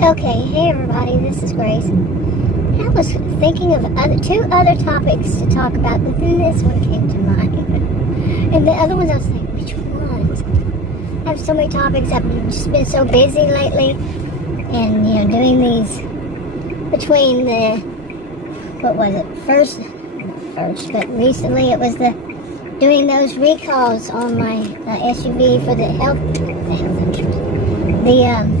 Okay, hey everybody, this is Grace. I was thinking of two other topics to talk about, but then this one came to mind. And the other ones I was thinking, which ones? I have so many topics. I've just been so busy lately. And, doing these between the, what was it? But recently it was doing those recalls on my SUV for the health insurance.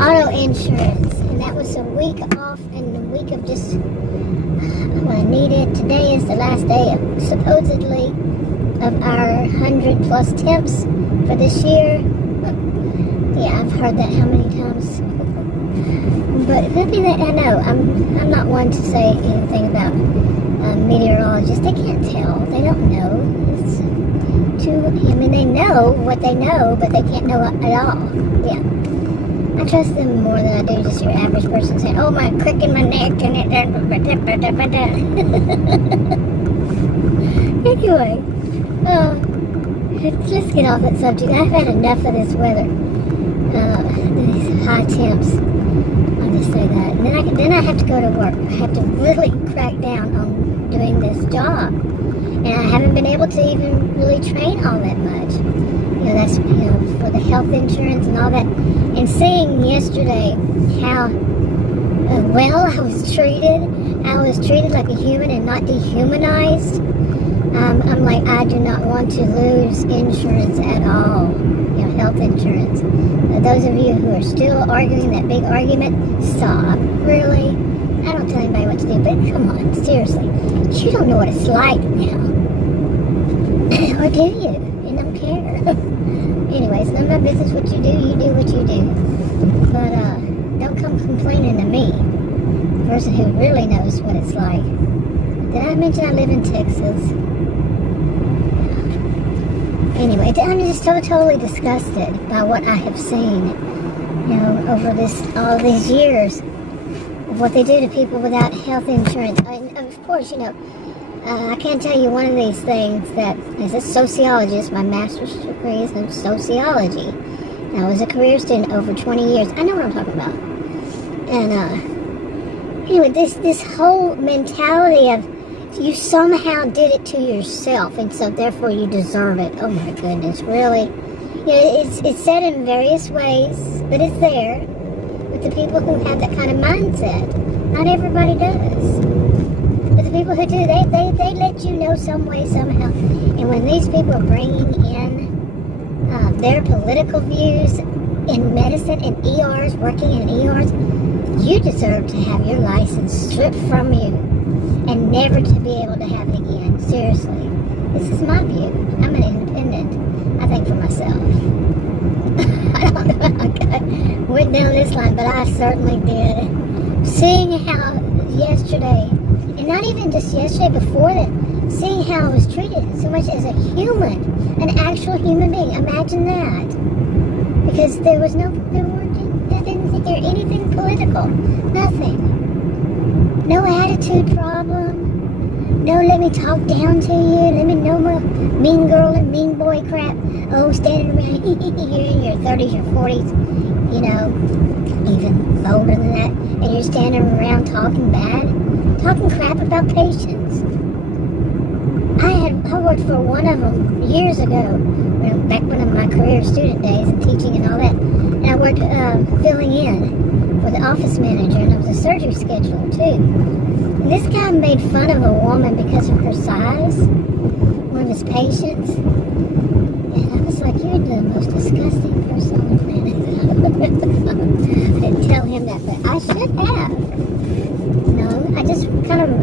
Auto insurance, and that was a week off and a week of just when I need it. Today is the last day of supposedly of our 100 plus temps for this year. Yeah, I've heard that how many times. But it could be that, I know, I'm not one to say anything about meteorologists. They can't tell. They don't know. They know what they know, but they can't know at all. Yeah. I trust them more than I do just your average person saying, oh, my crick in my neck and it. Anyway, let's get off that subject. I've had enough of this weather. These high temps. I'll just say that. And then I have to go to work. I have to really crack down on doing this job. And I haven't been able to even really train all that much. That's, for the health insurance and all that. And seeing yesterday how well I was treated like a human and not dehumanized. I'm like, I do not want to lose insurance at all. Health insurance. Those of you who are still arguing that big argument, stop. Really? I don't tell anybody what to do, but come on, seriously. You don't know what it's like now. Or do you? You don't care. Anyways, none of my business what you do what you do. But don't come complaining to me, the person who really knows what it's like. Did I mention I live in Texas? Anyway, I'm just so totally disgusted by what I have seen, over all these years of what they do to people without health insurance. And of course, I can't tell you one of these things that, as a sociologist, my master's degree is in sociology. And I was a career student over 20 years. I know what I'm talking about. And anyway, this whole mentality of you somehow did it to yourself, and so therefore you deserve it. Oh my goodness, really? It's said in various ways, but it's there with the people who have that kind of mindset. Not everybody does. But the people who do, they let you know some way, somehow. And when these people are bringing in their political views in medicine and ERs, working in ERs, you deserve to have your license stripped from you and never to be able to have it again. Seriously. This is my view. I'm an independent. I think for myself. I don't know how I went down this line, but I certainly did. Seeing how yesterday, and not even just yesterday, before that, seeing how I was treated so much as a human, an actual human being. Imagine that. Because they didn't hear anything political. Nothing. No attitude problem. No, let me talk down to you. Let me know my mean girl and mean boy crap. Oh, standing around you're in your 30s, your 40s, even older than that, and you're standing around talking crap about patients. I worked for one of them years ago, back when in my career student days and teaching and all that, and I worked filling in for the office manager, and I was a surgery scheduler too. And this guy made fun of a woman because of her size, one of his patients, and I was like, you're the most disgusting person on the planet. I didn't tell him that, but I should have.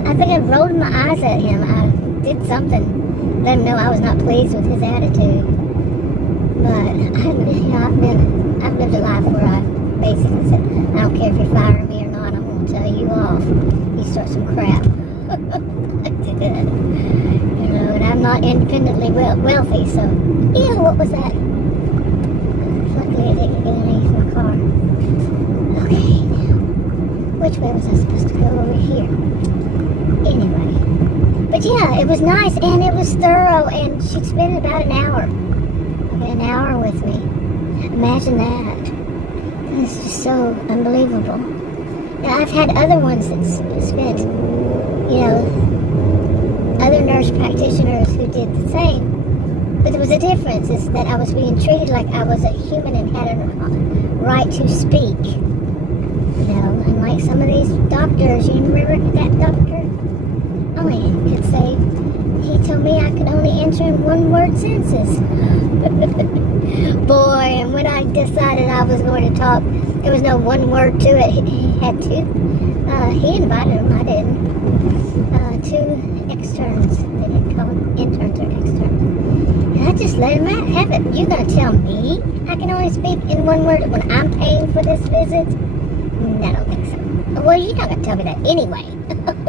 I think I rolled my eyes at him. I did something, let him know I was not pleased with his attitude. But I've lived a life where I basically said, I don't care if you're firing me or not, I'm going to tell you off. You start some crap. I did. And I'm not independently wealthy, so, what was that? Luckily I didn't get underneath my car. Okay, now, which way was I supposed to go? Over here. Anyway. But yeah, it was nice, and it was thorough, and she'd spend about an hour with me. Imagine that. It's just so unbelievable. Now, I've had other ones that spent, other nurse practitioners who did the same. But there was a difference, is that I was being treated like I was a human and had a right to speak. Unlike some of these doctors, you remember that doctor? Only could say, he told me I could only answer in one-word sentences. Boy, and when I decided I was going to talk, there was no one word to it. He had to. He invited them, I didn't. 2 externs. They didn't call them interns or externs. And I just let him have it. You're going to tell me I can only speak in one word when I'm paying for this visit? I don't think so. Well, you're not going to tell me that anyway.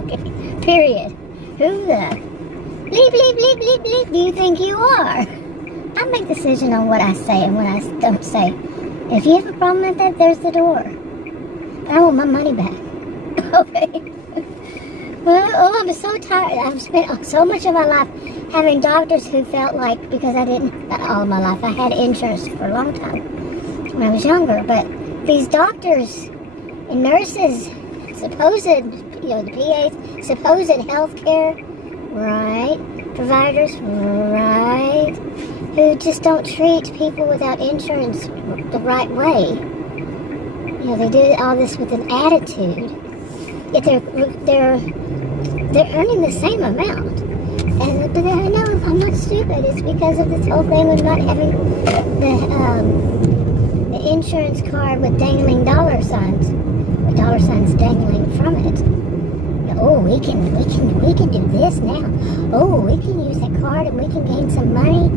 Okay, period. Who the bleep, bleep, bleep, bleep, bleep do you think you are? I make a decision on what I say and what I don't say. If you have a problem with that, there's the door. But I want my money back. Okay. Well, I'm so tired. I've spent so much of my life having doctors who felt like, because I didn't, not all of my life, I had insurance for a long time when I was younger, but these doctors and nurses, supposed, the PAs, supposed healthcare, right, providers, right, who just don't treat people without insurance the right way. They do all this with an attitude, yet they're earning the same amount. But I know I'm not stupid. It's because of this whole thing with not having the insurance card with dangling dollar signs, with dollar signs dangling from it. Oh, we can do this now. Oh, we can use that card and we can gain some money,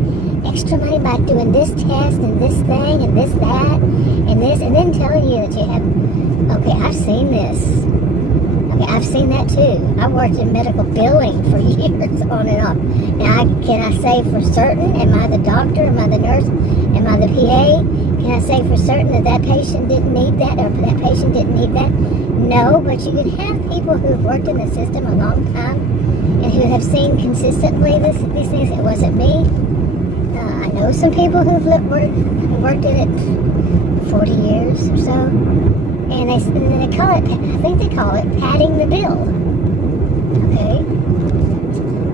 extra money by doing this test and this thing and this, that, and this, and then telling you that you have, okay, I've seen this. Okay, I've seen that too. I worked in medical billing for years on and off. Now, can I say for certain, am I the doctor, am I the nurse, am I the PA? Can I say for certain that patient didn't need that or that patient didn't need that? No, but you can have people who've worked in the system a long time and who have seen consistently these things. It wasn't me. I know some people who've worked in it 40 years or so, and they call it, I think they call it padding the bill. Okay?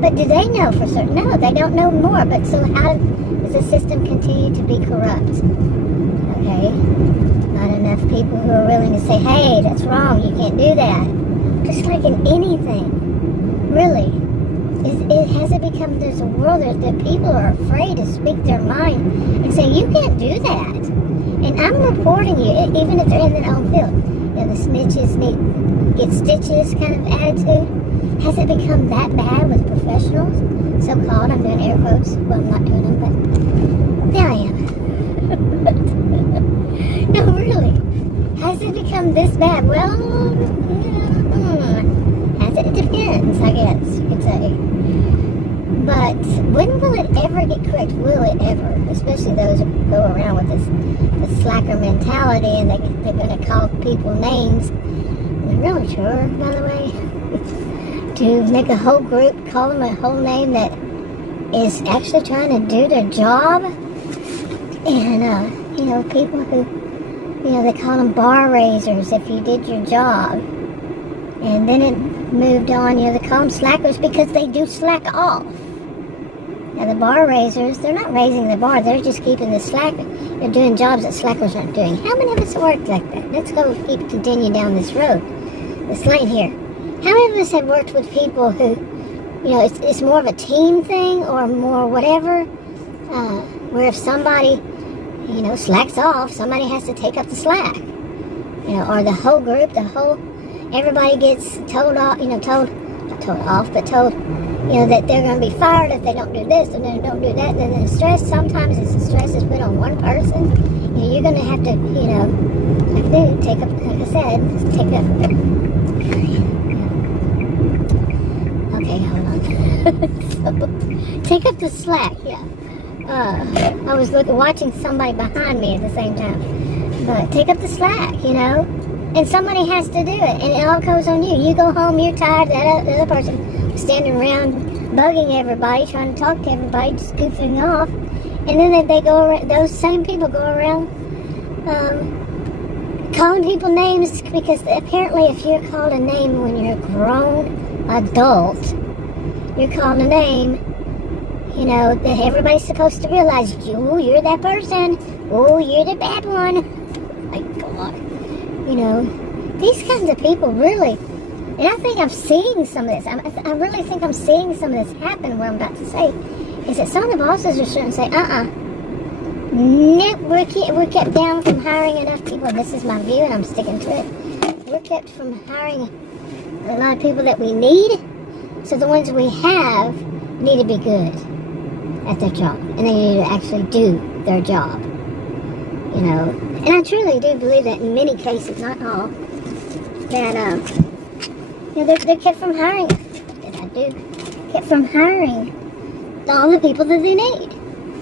But do they know for certain? No, they don't know more. But so how does the system continue to be corrupt? Okay? Not enough people who are willing to say, hey, that's wrong, you can't do that. Just like in anything. Really. Has it become, there's a world that people are afraid to speak their mind and say, you can't do that. And I'm reporting you, even if they're in their own field. The snitches get stitches kind of attitude. Has it become that bad with professionals? So-called, I'm doing air quotes. Well, I'm not doing them, but there I am. No, really. Has it become this bad? Well, it depends, I guess you could say. But when will it ever get correct? Will it ever? Especially those who go around with this slacker mentality and they're going to call people names. They're really sure, by the way, to make a whole group, call them a whole name that is actually trying to do their job. And, people who, they call them bar raisers if you did your job. And then it moved on, they call them slackers because they do slack off. Now the bar raisers, they're not raising the bar, they're just keeping the slack. They're doing jobs that slackers aren't doing. How many of us worked like that? Let's continue down this road, this lane here. How many of us have worked with people who, it's more of a team thing or more whatever, where if somebody, slacks off, somebody has to take up the slack. Or the whole group, everybody gets told off, that they're going to be fired if they don't do this and they don't do that. And then the stress, sometimes the stress is put on one person. You're going to have to, take up, like I said, take up. Okay, hold on. So, take up the slack, yeah. I was watching somebody behind me at the same time. But take up the slack, and somebody has to do it, and it all goes on you. You go home, you're tired, the other person standing around bugging everybody, trying to talk to everybody, just goofing off, and then they go around, those same people go around calling people names, because apparently if you're called a name when you're a grown adult, you're called a name, you know, that everybody's supposed to realize, you're that person. Oh, you're the bad one. My God. You know, these kinds of people really, and I think I'm seeing some of this. I really think I'm seeing some of this happen, what I'm about to say, is that some of the bosses are starting to say, nope, we're kept down from hiring enough people. This is my view, and I'm sticking to it. We're kept from hiring a lot of people that we need, so the ones we have need to be good at their job, and they need to actually do their job. You know, and I truly do believe that in many cases, not all, that you know, they're kept from hiring. Kept from hiring all the people that they need.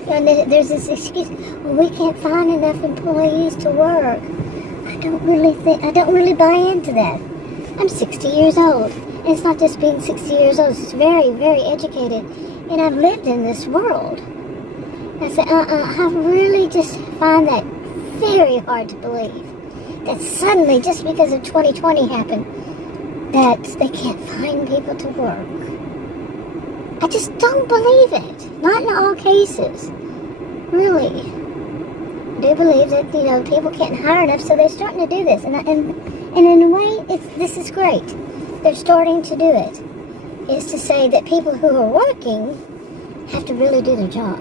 You know, there's this excuse, well, we can't find enough employees to work. I don't really buy into that. I'm 60 years old, and it's not just being 60 years old. It's very, very educated, and I've lived in this world. I say, I really just find that very hard to believe that suddenly, just because of 2020 happened, that they can't find people to work. I just don't believe it. Not in all cases. Really. I do believe that, you know, people can't hire enough, so they're starting to do this. And in a way, this is great. They're starting to do it. It's to say that people who are working have to really do their job.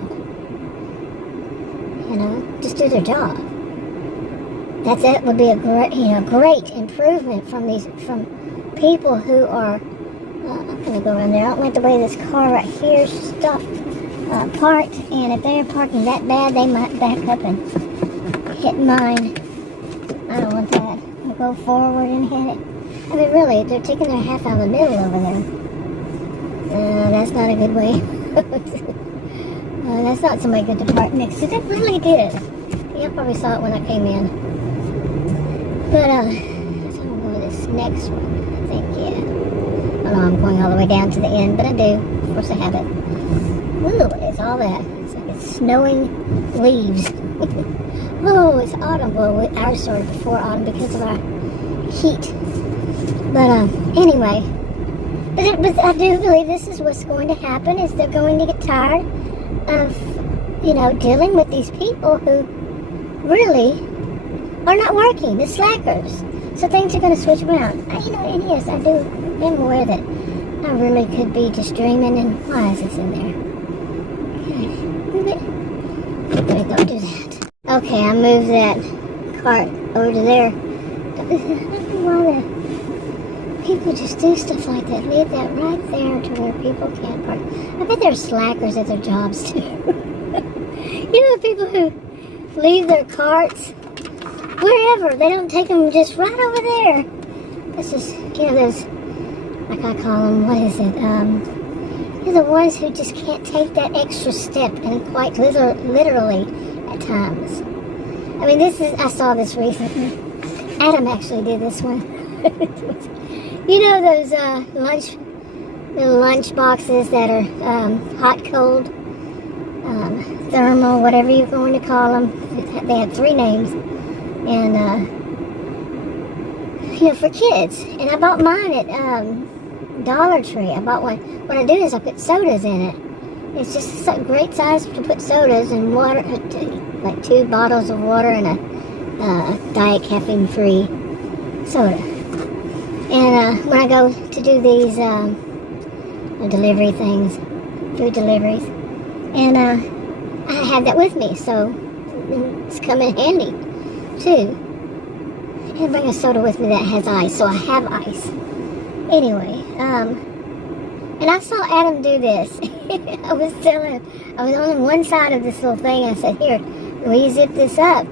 You know, just do their job. That would be a great improvement from people who are. I'm gonna go around there. I don't like the way this car right here is stopped, parked, and if they're parking that bad, they might back up and hit mine. I don't want that. I'll go forward and hit it. I mean, really, they're taking their half out of the middle over there. That's not a good way. That's not somebody good to park next to. They really did. You probably saw it when I came in. But, so I'm going to this next one, I think, yeah. I know I'm going all the way down to the end, but I do. Of course I have it. Ooh, it's all that. It's like it's snowing leaves. Oh, it's autumn. Well, ours started before autumn because of our heat. But, anyway. But I do believe this is what's going to happen, is they're going to get tired of, you know, dealing with these people who really are not working, the slackers. So things are going to switch around. You know, and yes, I am aware that I really could be just dreaming, and why is this in there? Okay, let me go do that. Okay, I moved that cart over to there. I don't know why the people just do stuff like that. Leave that right there to where people can't park. I bet they're slackers at their jobs too. You know, people who leave their carts wherever. They don't take them just right over there. That's just, you know, those, like I call them, what is it? They're the ones who just can't take that extra step, and quite literally at times. I mean, I saw this recently. Adam actually did this one. You know those little lunch boxes that are hot, cold, thermal, whatever you're going to call them. They have 3 names. And, you know, for kids. And I bought mine at Dollar Tree. I bought one. What I do is I put sodas in it. It's just a great size to put sodas and water, like 2 bottles of water and a diet caffeine-free soda. And when I go to do these delivery things, food deliveries, and I have that with me, so it's come in handy too. And bring a soda with me that has ice, so I have ice. Anyway, and I saw Adam do this. I was on one side of this little thing, and I said, "Here, will you zip this up?"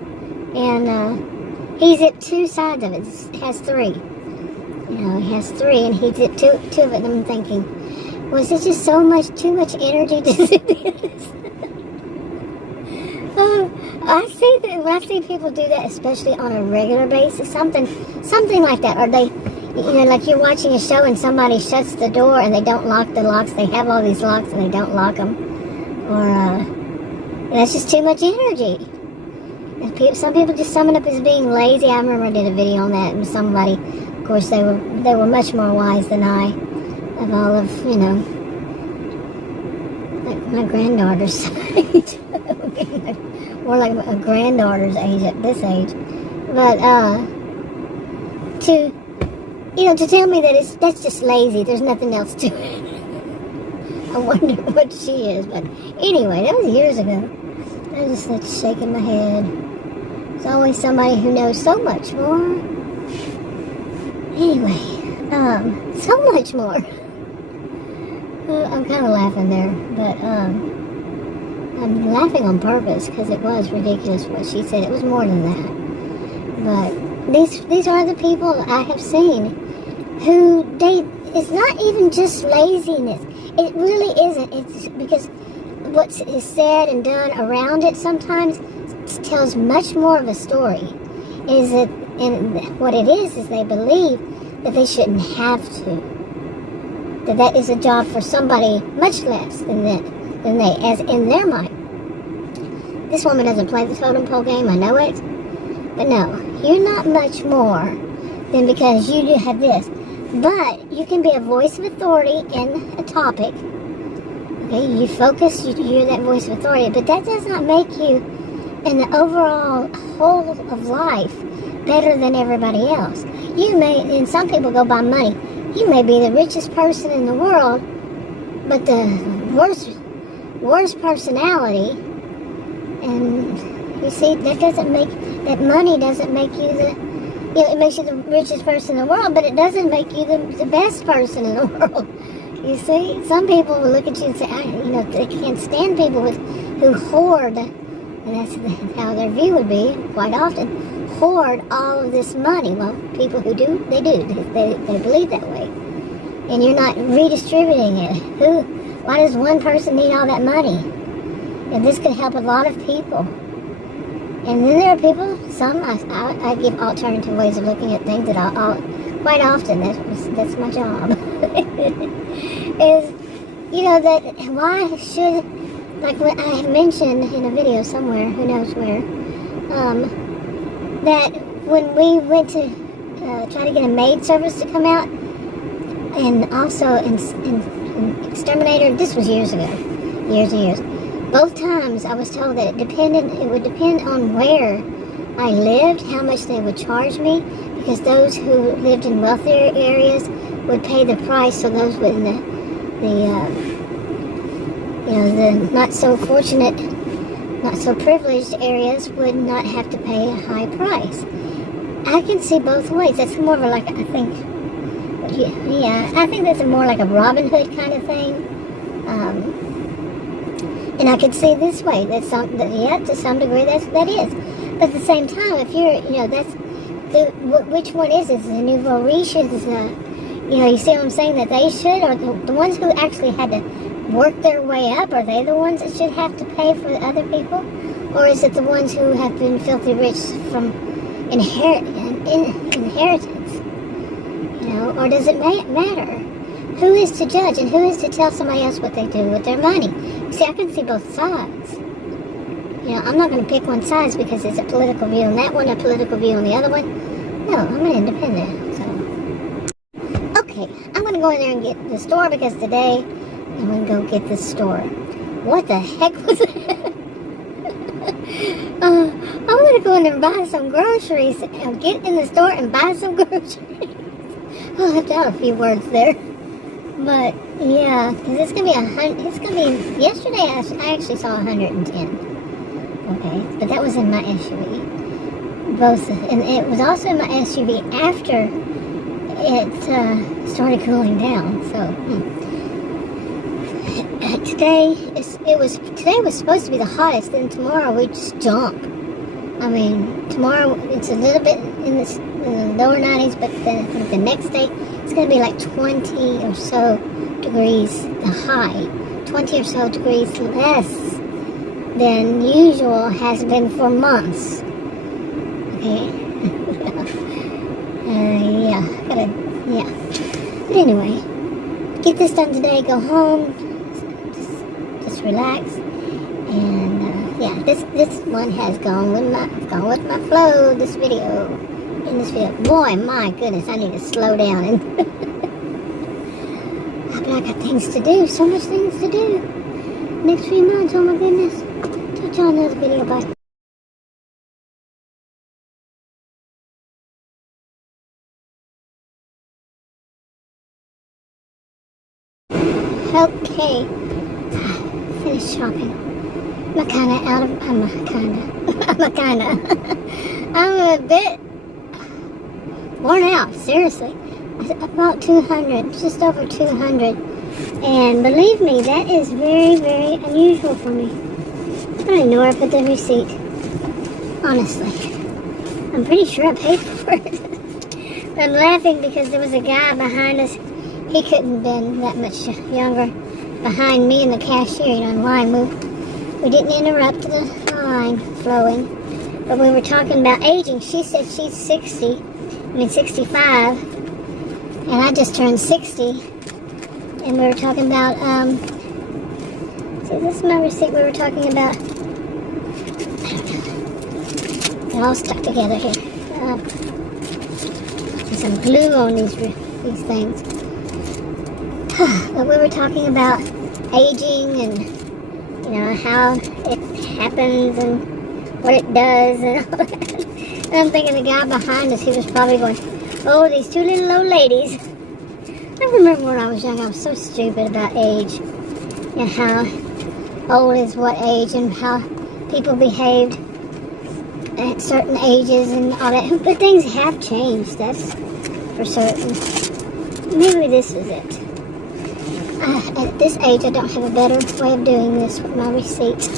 And he zipped 2 sides of it. It has 3. You know, he has 3, and he zipped 2 of it. And I'm thinking, was it just too much energy to zip this? I see that when I see people do that, especially on a regular basis, something like that, or they, you know, like you're watching a show and somebody shuts the door and they don't lock the locks. They have all these locks and they don't lock them, or that's just too much energy. Some people just sum it up as being lazy. I remember I did a video on that, and somebody, of course, they were much more wise than I, of all of, like my granddaughter's age. More like a granddaughter's age at this age. But to tell me that that's just lazy. There's nothing else to it. I wonder what she is. But anyway, that was years ago. I was just like shaking my head. There's always somebody who knows so much more. Anyway, so much more. I'm kind of laughing there, but I'm laughing on purpose because it was ridiculous what she said. It was more than that. But these are the people I have seen who it's not even just laziness. It really isn't. It's because what is said and done around it sometimes tells much more of a story. And what it is they believe that they shouldn't have to. That is a job for somebody much less than they, as in their mind. This woman doesn't play the totem pole game, I know it. But no, you're not much more than because you do have this. But you can be a voice of authority in a topic. Okay, you focus, you're that voice of authority, but that does not make you, in the overall whole of life, better than everybody else. You may, and some people go by money. You may be the richest person in the world, but the worst personality, and you see, that money doesn't make you it makes you the richest person in the world, but it doesn't make you the best person in the world. You see, some people will look at you and say, they can't stand people who hoard, and that's how their view would be quite often, hoard all of this money. Well, people who do, they believe that way. And you're not redistributing it. Why does one person need all that money? And this could help a lot of people. And then there are people, I give alternative ways of looking at things that I'll quite often, that's my job, is, that why should, like what I have mentioned in a video somewhere, who knows where, that when we went to try to get a maid service to come out, and also in Exterminator, this was years ago, years and years. Both times I was told that it would depend on where I lived, how much they would charge me, because those who lived in wealthier areas would pay the price, so those in the not so fortunate, not so privileged areas would not have to pay a high price. I can see both ways. That's more of I think that's more like a Robin Hood kind of thing. And I could see this way, to some degree that is. But at the same time, if you're, which one is it? Is it a nouveau riche? Is you see what I'm saying, that they should, or the ones who actually had to work their way up, are they the ones that should have to pay for the other people? Or is it the ones who have been filthy rich from inheritance? Or does it matter? Who is to judge and who is to tell somebody else what they do with their money? See, I can see both sides. I'm not going to pick one side because it's a political view on that one, a political view on the other one. No, I'm an independent. So, okay, I'm going to go in there and get the store because today I'm going to go get this store. What the heck was that? I'm going to go in there and buy some groceries. Get in the store and buy some groceries. I'll have to have a few words there. But, yeah, because it's going to be, yesterday I actually saw 110. Okay, but that was in my SUV. And it was also in my SUV after it started cooling down. So, today was supposed to be the hottest, and tomorrow we just jump. I mean, tomorrow it's a little bit in the lower 90s, but then I think the next day it's going to be like 20 or so degrees, the high, 20 or so degrees less than usual has been for months. Okay. But anyway, get this done today, go home, just relax, and Yeah, this one has gone with my flow. This video, boy, my goodness, I need to slow down and. But I got things to do, so much things to do. Next few months, oh my goodness. Touch on another video, bye. Okay, finished shopping. I'm a bit worn out, seriously. About 200, just over 200. And believe me, that is very, very unusual for me. I don't even know where I put the receipt. Honestly. I'm pretty sure I paid for it. I'm laughing because there was a guy behind us. He couldn't have been that much younger behind me in the cashier, in line. We didn't interrupt the line flowing. But we were talking about aging. She said she's 65. And I just turned 60. And we were talking about, see, this is my receipt. We were talking about, they're all stuck together here. There's some glue on these things. But we were talking about aging and, how it happens and what it does and all that. And I'm thinking the guy behind us, he was probably going, oh, these two little old ladies. I remember when I was young, I was so stupid about age and how old is what age and how people behaved at certain ages and all that. But things have changed, that's for certain. Maybe this was it. At this age, I don't have a better way of doing this with my receipts.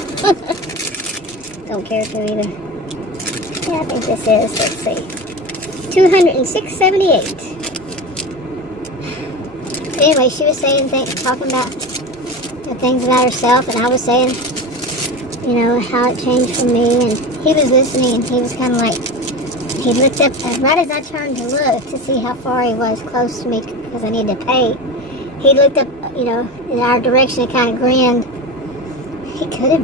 Don't care to either. Yeah, I think this is, let's see, 206.78. Anyway, she was saying talking about things about herself, and I was saying, how it changed for me, and he was listening, and he was kind of like, he looked up, right as I turned to look to see how far he was close to me, because I needed to pay, he looked up, in our direction and kind of grinned. He could have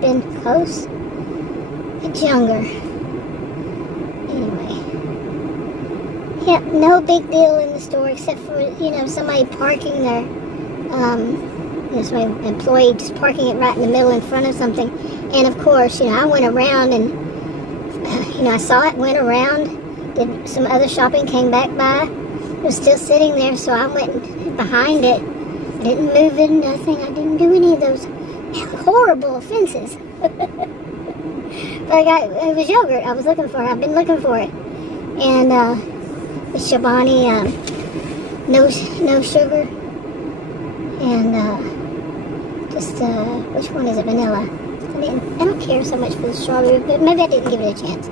been close, but younger. Anyway. Yeah, no big deal in the store except for, somebody parking their, somebody employee just parking it right in the middle in front of something. And of course, I went around and, I saw it, went around, did some other shopping, came back by. It was still sitting there, so I went behind it. I didn't move it, nothing. I didn't do any of those horrible offenses. But it was yogurt I was looking for. I've been looking for it. And, the Shabani, no sugar, and which one is it? Vanilla. I don't care so much for the strawberry, but maybe I didn't give it a chance.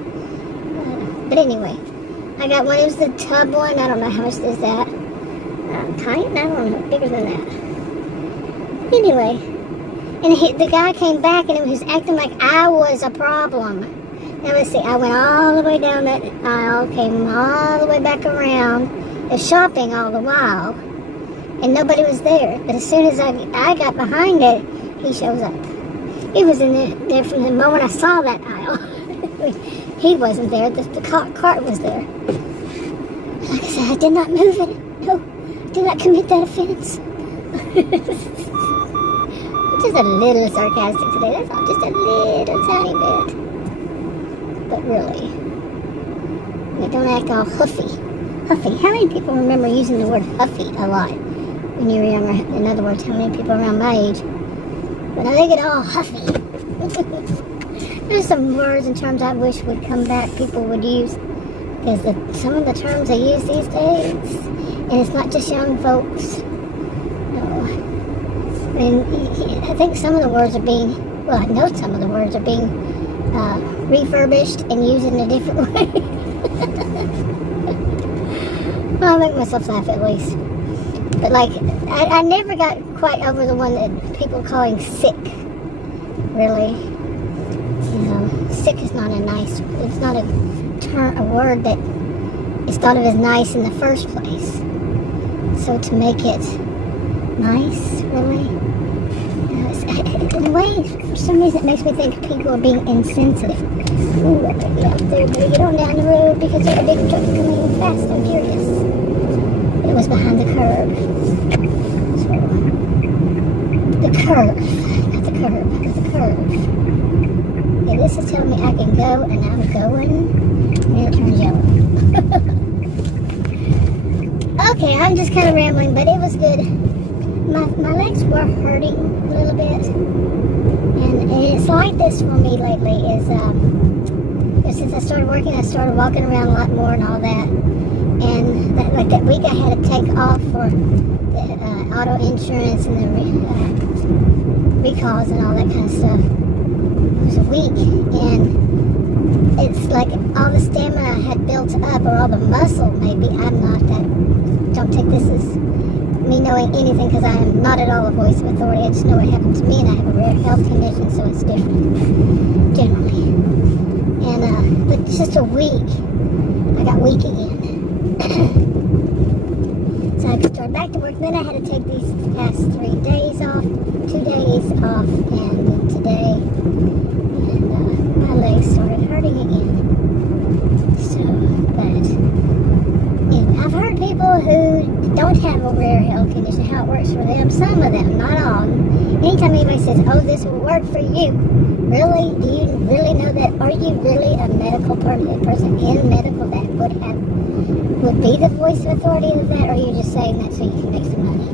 But anyway, I got one. It was the tub one. I don't know how much is that. Pint? I don't know. Bigger than that. Anyway, and the guy came back and he was acting like I was a problem. Now let's see, I went all the way down that aisle, came all the way back around, was shopping all the while, and nobody was there. But as soon as I got behind it, he shows up. He was in there from the moment I saw that aisle. He wasn't there, the cart was there. Like I said, I did not move it. No, I did not commit that offense. Just a little sarcastic today, that's all, just a little tiny bit. But really, don't act all huffy. Huffy. How many people remember using the word huffy a lot when you were younger? In other words, how many people around my age? But I think it all huffy. There's some words and terms I wish would come back, people would use. Because some of the terms they use these days, and it's not just young folks. No. I think some of the words are being, well, I know some of the words are being refurbished and used in a different way. I'll make myself laugh at least. But I never got quite over the one that people are calling sick. Really. Sick is not it's not a word that is thought of as nice in the first place. So to make it nice, really? in a way, for some reason, it makes me think people are being insensitive. Ooh, I better get out there, better get on down the road because there's a big truck coming fast and furious. But it was behind the curb. So, the curve, not the curb, the curve. Yeah, this is telling me I can go, and I'm going, and it turns yellow. Okay, I'm just kind of rambling, but it was good. My legs were hurting a little bit, and it's like this for me lately. Since I started working, I started walking around a lot more and all that. And that week, I had to take off for the auto insurance and the recalls and all that kind of stuff. It was a week, and it's like all the stamina I had built up, or all the muscle. Maybe I'm not that. Don't take this as me knowing anything, because I am not at all a voice of authority. I just know what happened to me, and I have a rare health condition, so it's different generally. And but it's just a week. I got weak again. So I started back to work. Then I had to take these past 3 days off, 2 days off, and then today, and my legs started hurting again. So, but I've heard people who don't have a rare health condition, how it works for them. Some of them, not all. Anytime anybody says, "Oh, this will work for you," really? Do you really know that? Are you really a medical person in medical that would be the voice of authority of that, or are you just saying that so you can make some money?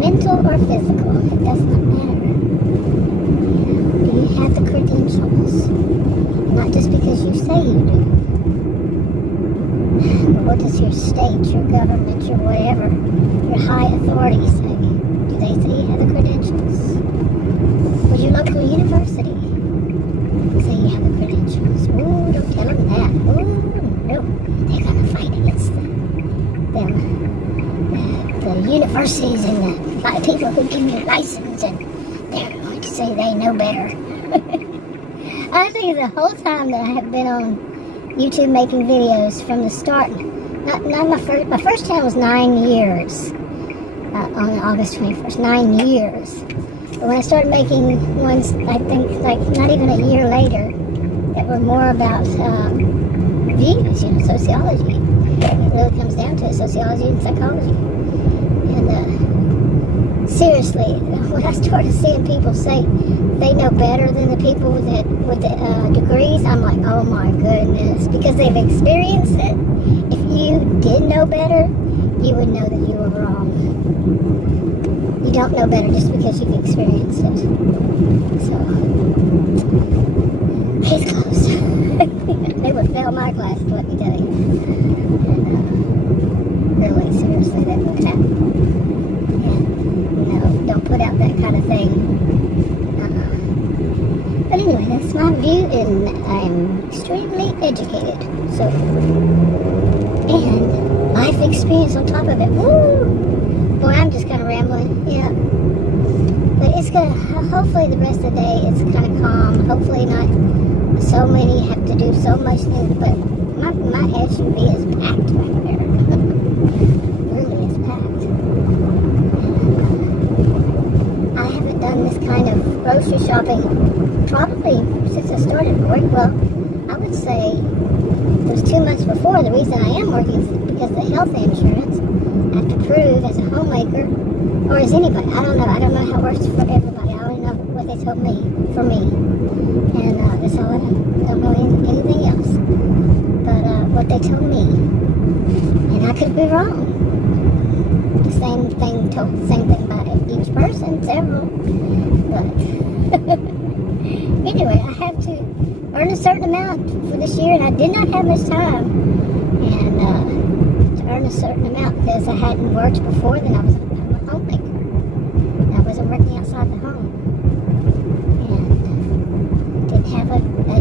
Mental or physical, it does not matter. Do you have the credentials? Not just because you say you do. But what does your state, your government, your whatever, your high authority say? Do they say you have the credentials? Would your local university say you have the credentials? Ooh, don't tell them that. Ooh, no. They're going to fight against the universities and the people who give you a license, and they're going to say they know better. I think the whole time that I have been on YouTube making videos from the start, not my first channel was 9 years, on August 21st, 9 years. But when I started making ones, I think like not even a year later, that were more about views, sociology. It really comes down to it, sociology and psychology. And seriously, when I started seeing people say they know better than the people with the degrees, I'm like, oh my goodness, because they've experienced it. If you did know better, you would know that you were wrong. You don't know better just because you've experienced it. So, case closed. They would fail my class, let me tell you. And, really, seriously, that would happen. And, no, don't put out that kind of thing. But anyway, that's my view, and I'm extremely educated. So, and life experience on top of it. Woo! Boy, I'm just kind of rambling. Yeah. But it's going to, hopefully the rest of the day it's kind of calm. Hopefully not so many have to do so much things, but my SUV is packed right there. Really is packed. I haven't done this kind of grocery shopping probably since I started work. Well, I would say it was 2 months before. The reason I am working is because of the health insurance. I have to prove as a homemaker, or as anybody. I don't know how it works for everybody. I only know what they told me, for me. And that's all I know. I don't know anything else. But what they told me. And I could be wrong. The same thing by each person, several. But anyway, I have to earn a certain amount for this year, and I did not have much time. And to earn a certain amount, because I hadn't worked before, then I was a homemaker. And I wasn't working outside the home. And didn't have a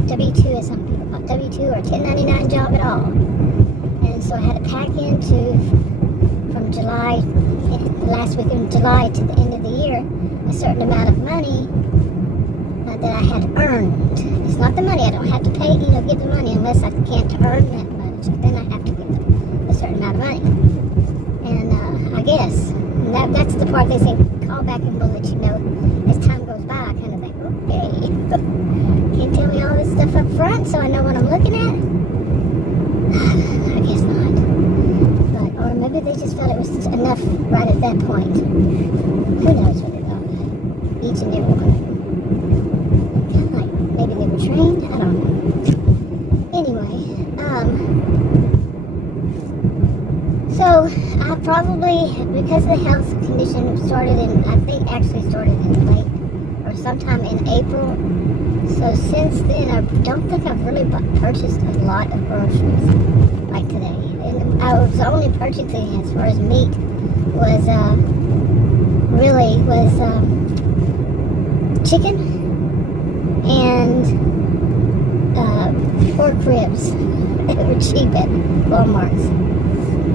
W-2, as some people call it, W-2 or 1099 job at all. And so I had to pack into, from July, the last week in July to the end of the year, a certain amount of money that I had earned. It's not the money. I don't have to pay, give the money unless I can't earn that much. Then I have to give a certain amount of money. And I guess that's the part they say, call back and we'll let you know as time front so I know what I'm looking at? I guess not. But, or maybe they just felt it was enough right at that point. Who knows what they thought? Each and every one of them. Kind of like, maybe they were trained? I don't know. Anyway, so I probably, because the health condition started in, I think actually started in late, or sometime in April. So since then, I don't think I've really purchased a lot of groceries like today. And I was only purchasing as far as meat was chicken and pork ribs. They were cheap at Walmart's.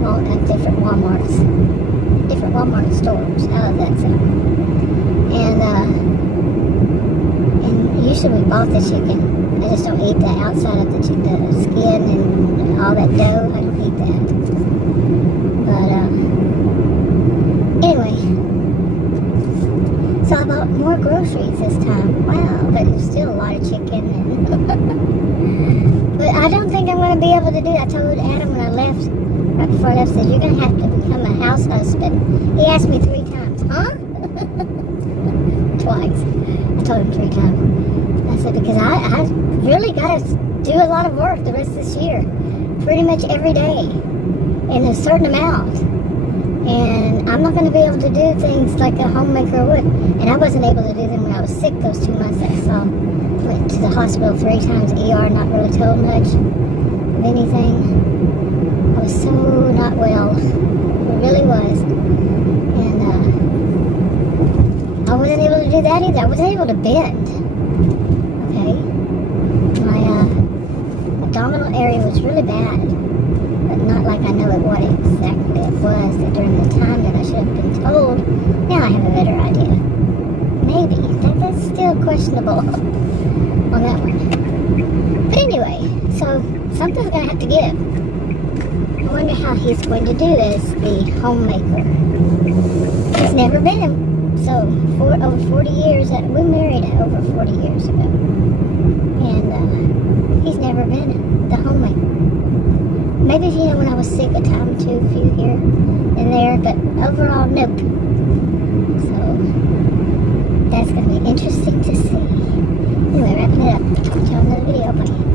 Well, at different Walmart stores. How does that sound? And usually we bought the chicken. I just don't eat the outside of the skin and all that dough. I don't eat that. But anyway, so I bought more groceries this time. Wow, but it's still a lot of chicken. But I don't think I'm going to be able to do it. I told Adam when I left, right before I left, said, you're going to have to become a house husband. He asked me 3 times. Huh? Twice. I told him 3 times. I said, because I really got to do a lot of work the rest of this year. Pretty much every day. In a certain amount. And I'm not going to be able to do things like a homemaker would. And I wasn't able to do them when I was sick those 2 months that I saw. Went to the hospital 3 times, ER, not really told much of anything. I was so not well. It really was. And I wasn't able to do that either. I wasn't able to bend. Okay? My abdominal area was really bad. But not like I know what exactly it was that during the time that I should have been told. Now I have a better idea. Maybe. That's still questionable on that one. But anyway, so something's going to have to give. I wonder how he's going to do this, the homemaker. He's never been. So, over 40 years, we married over 40 years ago. And he's never been the homemaker. Maybe, when I was sick a time or two, a few here and there, but overall, nope. So, that's going to be interesting to see. Anyway, wrapping it up. Talk to y'all in another video. Bye.